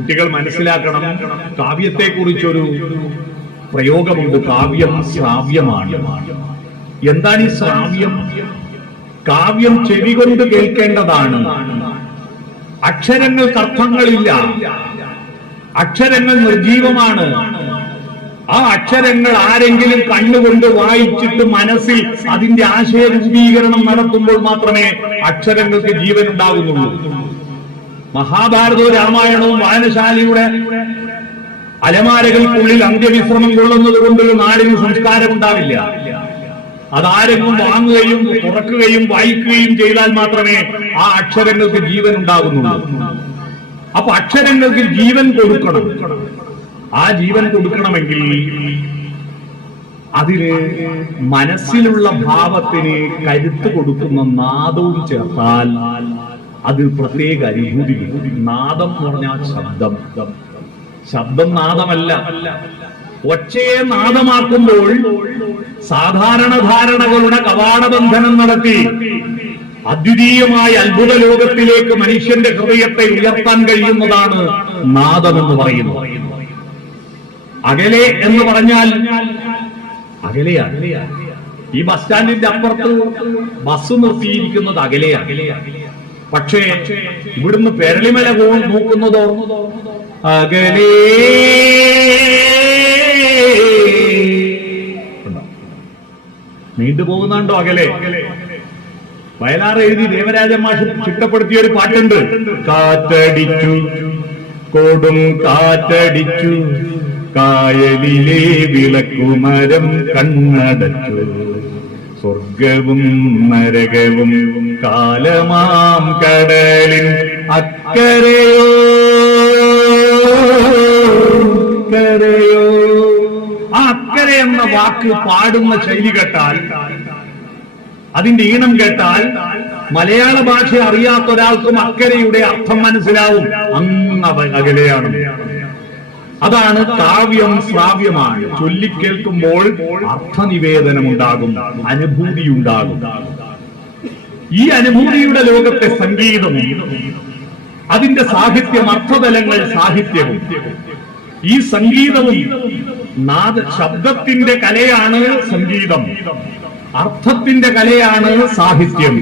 കുട്ടികൾ മനസ്സിലാക്കണം, കാവ്യത്തെക്കുറിച്ചൊരു പ്രയോഗമുണ്ട്. കാവ്യം ശ്രാവ്യമാണ്. എന്താണ് ഈ ശ്രാവ്യം? കാവ്യം ചെവി കൊണ്ട് കേൾക്കേണ്ടതാണ്. അക്ഷരങ്ങൾക്ക് അർത്ഥങ്ങളില്ല. അക്ഷരങ്ങൾ നിർജീവമാണ്. ആ അക്ഷരങ്ങൾ ആരെങ്കിലും കണ്ണുകൊണ്ട് വായിച്ചിട്ട് മനസ്സിൽ അതിന്റെ ആശയ രൂപീകരണം നടത്തുമ്പോൾ മാത്രമേ അക്ഷരങ്ങൾക്ക് ജീവൻ ഉണ്ടാകുന്നുള്ളൂ. മഹാഭാരതവും രാമായണവും വായനശാലയുടെ അലമാരകൾക്കുള്ളിൽ അന്ത്യവിശ്രമം കൊള്ളുന്നത് കൊണ്ടൊരു നാടിന് സംസ്കാരം ഉണ്ടാവില്ല. അതാരെങ്കിലും വാങ്ങുകയും തുറക്കുകയും വായിക്കുകയും ചെയ്താൽ മാത്രമേ ആ അക്ഷരങ്ങൾക്ക് ജീവൻ ഉണ്ടാകുന്നുള്ളൂ. അപ്പൊ അക്ഷരങ്ങൾക്ക് ജീവൻ കൊടുക്കണം. ആ ജീവൻ കൊടുക്കണമെങ്കിൽ അതിന് മനസ്സിലുള്ള ഭാവത്തിന് കരുത്ത് കൊടുക്കുന്ന നാദവും ചേർത്താൽ അതിൽ പ്രത്യേക അനുഭൂതി. നാദം എന്ന് പറഞ്ഞാൽ ശബ്ദം. ശബ്ദം നാദമല്ല. ഒച്ചയെ നാദമാക്കുമ്പോൾ സാധാരണ ധാരണകളുടെ കവാടബന്ധനം നടത്തി അദ്വിതീയമായ അത്ഭുത ലോകത്തിലേക്ക് മനുഷ്യന്റെ ഹൃദയത്തെ ഉയർത്താൻ കഴിയുന്നതാണ് നാദം എന്ന് പറയുന്നത്. അകലെ എന്ന് പറഞ്ഞാൽ അകലെയാണ്. ഈ ബസ് സ്റ്റാൻഡിന്റെ അപ്പുറത്ത് ബസ് നിർത്തിയിരിക്കുന്നത് അകലെയാണ്. പക്ഷേ ഇവിടുന്ന് പെരളിമല നോക്കുന്നതോ അകലേ. നീണ്ടുപോകുന്നുണ്ടോ അകലെ? വയലാർ എഴുതി ദേവരാജൻ മാഷ് ചിട്ടപ്പെടുത്തിയ ഒരു പാട്ടുണ്ട്. കാറ്റടിച്ചു, കൊടും കാറ്റടിച്ചു, കായലിലെ വിളക്കുമരം കണ്ണടച്ചു, സ്വർഗവും നരകവും കാലമാം കടലിൻ അക്കരയോ കരയോ. ആ അക്കരെ എന്ന വാക്ക് പാടുന്ന ശൈലി കേട്ടാൽ, അതിന്റെ ഈണം കേട്ടാൽ മലയാള ഭാഷ അറിയാത്ത ഒരാൾക്കും അക്കരയുടെ അർത്ഥം മനസ്സിലാവും. അങ്ങ് അകലെയാണ്. അതാണ് കാവ്യം ശ്രാവ്യമാണ്. ചൊല്ലിക്കേൾക്കുമ്പോൾ അർത്ഥനിവേദനം ഉണ്ടാകും, അനുഭൂതി ഉണ്ടാകും. ഈ അനുഭൂതിയുടെ ലോകത്തെ സംഗീതവും അതിന്റെ സാഹിത്യം, അർത്ഥതലങ്ങൾ സാഹിത്യവും. ഈ സംഗീതവും ശബ്ദത്തിന്റെ കലയാണ് സംഗീതം, അർത്ഥത്തിന്റെ കലയാണ് സാഹിത്യം.